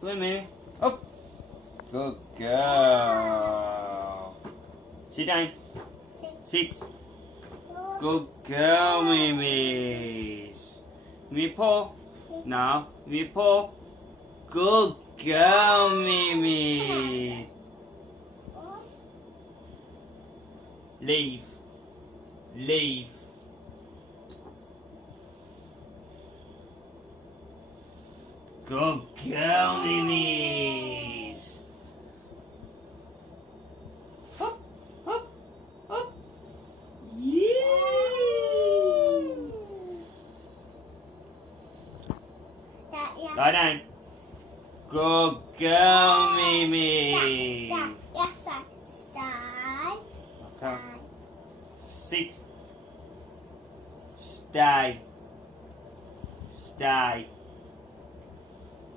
Come on, Mimi. Up. Good girl. Sit down. Sit. Good girl, Mimi. Mimi paw. Now, Mimi paw. Good girl, Mimi. Leave. Leave. Good girl, Mimi. Hop, hop, hop. Yeah. Lie down. Good girl, Mimi. Yes, sir. Stay. Okay. Sit. Stay. Stay.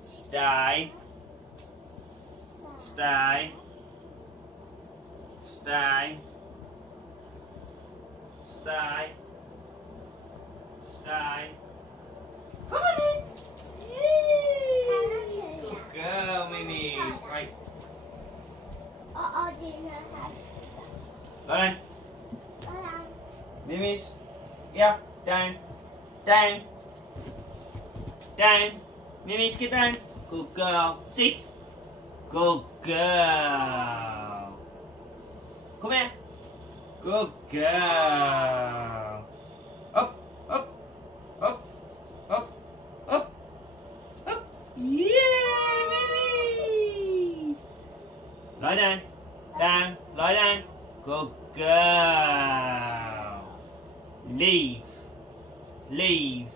Stay. Stay. Stay. Stay. Stay. Come on in. Good girl, Mimi. Right. I do know how to Lie down. do Mimi's. Yeah. Down. Down. Down. Mimi's, get down. Good girl. Sit. Good girl. Come here. Good girl. Up, up, up, up, up, up. Yeah, Mimi. Lie down. Down. Lie down. Good girl. Leave. Leave.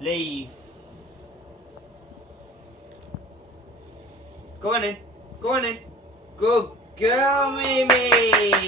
Leave. Go on in. Go on in. Good girl, Mimi.